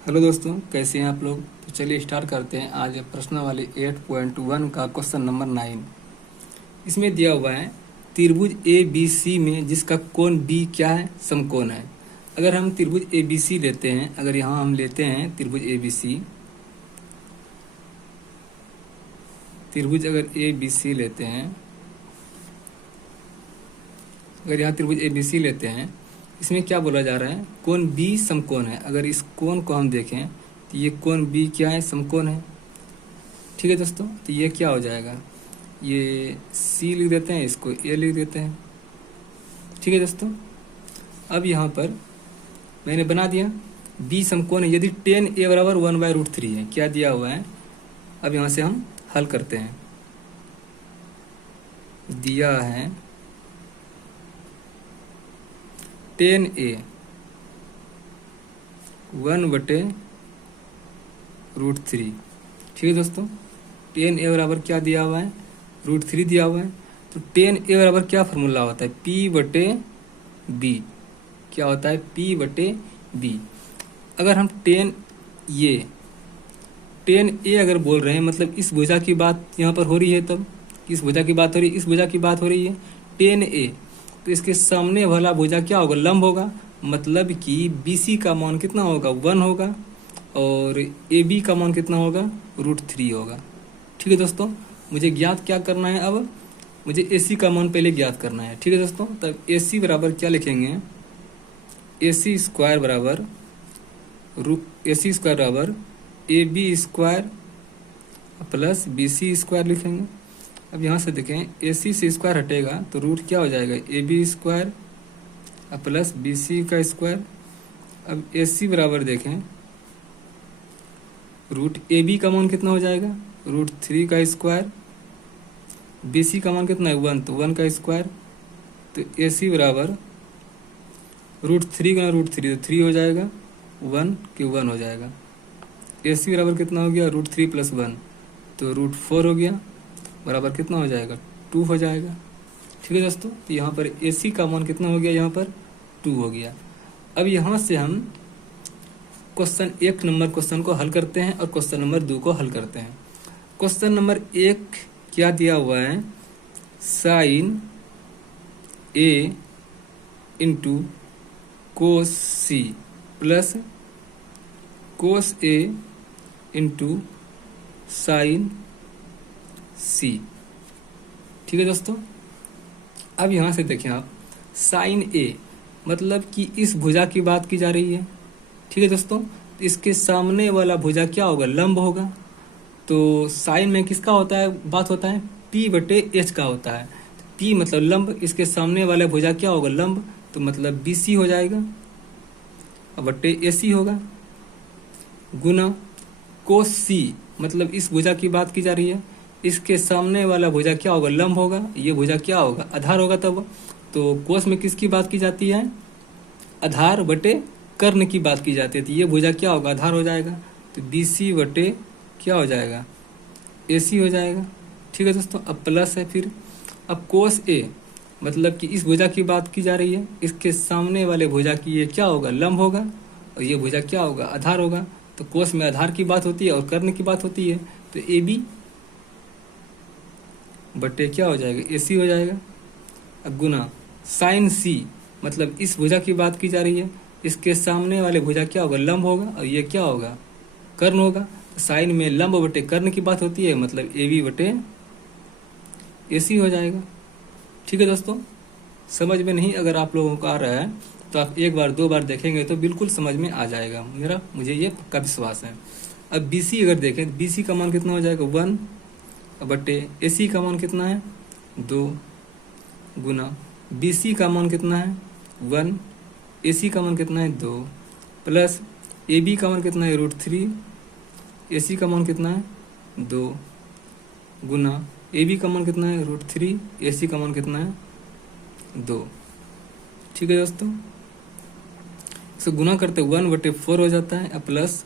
Hello दोस्तों, कैसे हैं आप लोग। तो चलिए स्टार्ट करते हैं आज प्रश्नावली 8.1 का क्वेश्चन नंबर 9। इसमें दिया हुआ है त्रिभुज ए बी सी में जिसका कोण बी क्या है, समकोण है। अगर हम त्रिभुज ए बी सी लेते हैं, अगर यहाँ हम लेते हैं त्रिभुज ए बी सी, त्रिभुज अगर ए बी सी लेते हैं, अगर यहाँ त्रिभुज ए बी सी लेते हैं, इसमें क्या बोला जा रहा है, कोण बी समकोण है। अगर इस कोण को हम देखें तो ये कोण बी क्या है, समकोण है। ठीक है दोस्तों, तो ये क्या हो जाएगा, ये सी लिख देते हैं, इसको ए लिख देते हैं। ठीक है दोस्तों, अब यहाँ पर मैंने बना दिया बी समकोण है यदि टेन ए बराबर 1/√3 है, क्या दिया हुआ है। अब यहाँ से हम हल करते हैं। दिया है 10a 1/√3। ठीक है दोस्तों, 10a बराबर क्या दिया हुआ है, √3 दिया हुआ है। तो 10a बराबर क्या फॉर्मूला होता है, P/B। क्या होता है, P/B। अगर हम 10a अगर बोल रहे हैं, मतलब इस भुजा की बात यहाँ पर हो रही है, तब किस भुजा की बात हो रही है, इस भुजा की बात हो रही है 10a। तो इसके सामने वाला भुजा क्या होगा, लंब होगा। मतलब कि BC का मान कितना होगा, 1 होगा, और AB का मान कितना होगा, √3 होगा। ठीक है दोस्तों, मुझे ज्ञात क्या करना है, अब मुझे AC का मान पहले ज्ञात करना है। ठीक है दोस्तों, तब AC बराबर क्या लिखेंगे, AC स्क्वायर बराबर AB² प्लस BC स्क्वायर लिखेंगे। अब यहाँ से देखें AC से स्क्वायर हटेगा तो रूट क्या हो जाएगा, AB² प्लस BC का स्क्वायर। अब AC बराबर देखें, रूट AB का मान कितना हो जाएगा, √3 का स्क्वायर। BC का मान कितना है, 1, तो 1 का स्क्वायर। तो AC बराबर √3 गुना √3 तो 3 हो जाएगा, 1 के 1 हो जाएगा। AC बराबर कितना हो गया, √3 + 1 तो √4 हो गया, बराबर कितना हो जाएगा, 2 हो जाएगा। ठीक है दोस्तों, तो यहाँ पर AC का मान कितना हो गया, यहाँ पर 2 हो गया। अब यहाँ से हम क्वेश्चन 1 नंबर क्वेश्चन को हल करते हैं और क्वेश्चन नंबर 2 को हल करते हैं। क्वेश्चन नंबर 1 क्या दिया हुआ है, sin A × cos C plus cos A × sin C। ठीक है दोस्तों, अब यहाँ से देखें आप, sin A मतलब कि इस भुजा की बात की जा रही है। ठीक है दोस्तों, इसके सामने वाला भुजा क्या होगा, लंब होगा। तो साइन में किसका होता है, बात होता है P/H का होता है। P मतलब लंब, इसके सामने वाला भुजा क्या होगा, लंब, तो मतलब BC हो जाएगा और AC होगा, गुना cos C मतलब इस भुजा की बात की जा रही है, इसके सामने वाला भुजा क्या होगा, लंब होगा, ये भुजा क्या होगा, आधार होगा। तब तो कोस में किसकी बात की जाती है, आधार बटे कर्ण की बात की जाती है। तो ये भुजा क्या होगा, आधार हो जाएगा। तो BC बटे क्या हो जाएगा, AC हो जाएगा। ठीक है दोस्तों, अब प्लस है फिर। अब कोस A मतलब कि इस भुजा की बात की जा रही है, इसके सामने वाले भुजा की ये क्या होगा, लंब होगा, और ये भुजा क्या होगा, आधार होगा। तो कोस में आधार की बात होती है और कर्ण की बात होती है। तो AB बटे क्या हो जाएगा, AC हो जाएगा। अब गुना साइन C मतलब इस भुजा की बात की जा रही है, इसके सामने वाले भुजा क्या होगा, लंब होगा, और ये क्या होगा, कर्ण होगा। तो साइन में लंब बटे कर्ण की बात होती है, मतलब AB बटे AC हो जाएगा। ठीक है दोस्तों, समझ में नहीं अगर आप लोगों को आ रहा है तो आप 1 बार 2 बार देखेंगे तो बिल्कुल समझ में आ जाएगा, मुझे ये पक्का विश्वास है। अब BC अगर देखें, BC का मान कितना हो जाएगा, 1 बटे AC का मान कितना है, 2 गुना BC का मान कितना है, 1, AC का मान कितना है, 2 प्लस AB का मान कितना है, √3, AC का मान कितना है, 2 गुना AB का मान कितना है, √3, AC का मान कितना है, 2। ठीक है दोस्तों, इसे गुना करते 1/4 हो जाता है, प्लस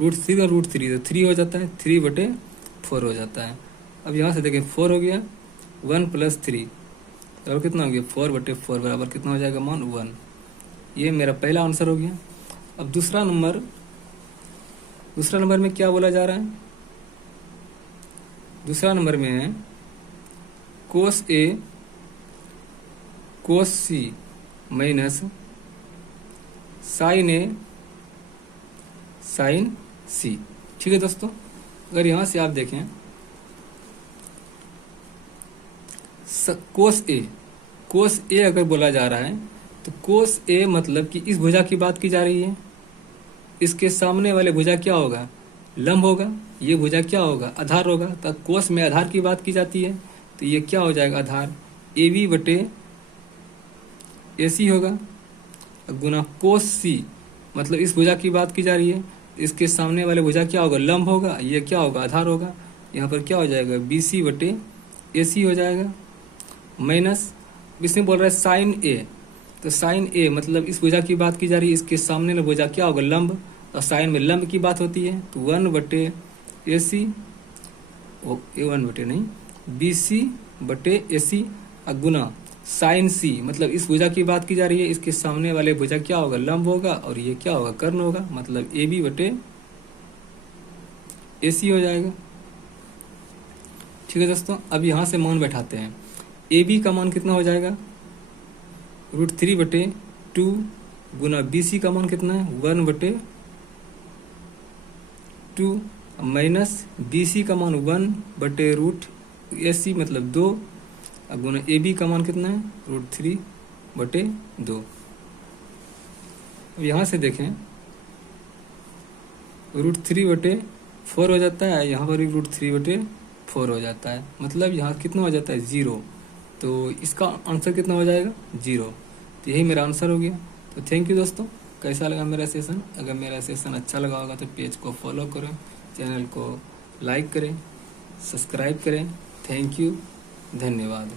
√3 का √3 तो 3 हो जाता है, 3/4 हो जाता है। अब यहाँ से देखें 4 हो गया, 1 + 3 बराबर कितना हो गया, 4/4 बराबर कितना हो जाएगा, मान 1। ये मेरा पहला आंसर हो गया। अब दूसरा नंबर दूसरा नंबर में क्या बोला जा रहा है? दूसरा नंबर में है कोस ए कोस सी माइनस साइन ए साइन सी। ठीक है दोस्तों, अगर यहां से आप देखें कोस ए अगर बोला जा रहा है तो कोस ए मतलब कि इस भुजा की बात की जा रही है। इसके सामने वाले भुजा क्या होगा? लंब होगा। ये भुजा क्या होगा? आधार होगा। तो कोस में आधार की बात की जाती है, तो ये क्या हो जाएगा? आधार ए बी बटे ए सी होगा, गुना कोस सी मतलब इस भुजा की बात की जा रही है। इसके सामने वाले भुजा क्या होगा? लंब होगा। ये क्या होगा? आधार होगा। यहाँ पर क्या हो जाएगा? बी सी बटे ए सी हो जाएगा, माइनस इसमें बोल रहा है साइन ए, तो साइन ए मतलब इस भुजा की बात की जा रही है। इसके सामने में भुजा क्या होगा? लंब, और साइन में लंब की बात होती है, तो 1 बटे ए सी, ए 1 बटे नहीं, बी सी बटे ए सी गुना साइन सी मतलब इस भुजा की बात की जा रही है। इसके सामने वाले भुजा क्या होगा? लंब होगा, और ये क्या होगा? कर्ण होगा, मतलब ए बी बटे ए सी हो जाएगा। ठीक है दोस्तों, अब यहां से मान बैठाते हैं। ए बी का मान कितना हो जाएगा? √3 बटे 2 गुना बी सी का मान कितना है? 1 बटे 2 माइनस बी सी का मान 1 बटे रूट ए सी मतलब 2 गुना ए बी का मान कितना है? √3 बटे 2। अब यहाँ से देखें √3 बटे 4 हो जाता है, यहाँ पर भी √3 बटे 4 हो जाता है, मतलब यहाँ कितना हो जाता है? 0। तो इसका आंसर कितना हो जाएगा? 0। तो यही मेरा आंसर हो गया। तो थैंक यू दोस्तों, कैसा लगा मेरा सेशन? अगर मेरा सेशन अच्छा लगा होगा तो पेज को फॉलो करें, चैनल को लाइक करें, सब्सक्राइब करें। थैंक यू, धन्यवाद।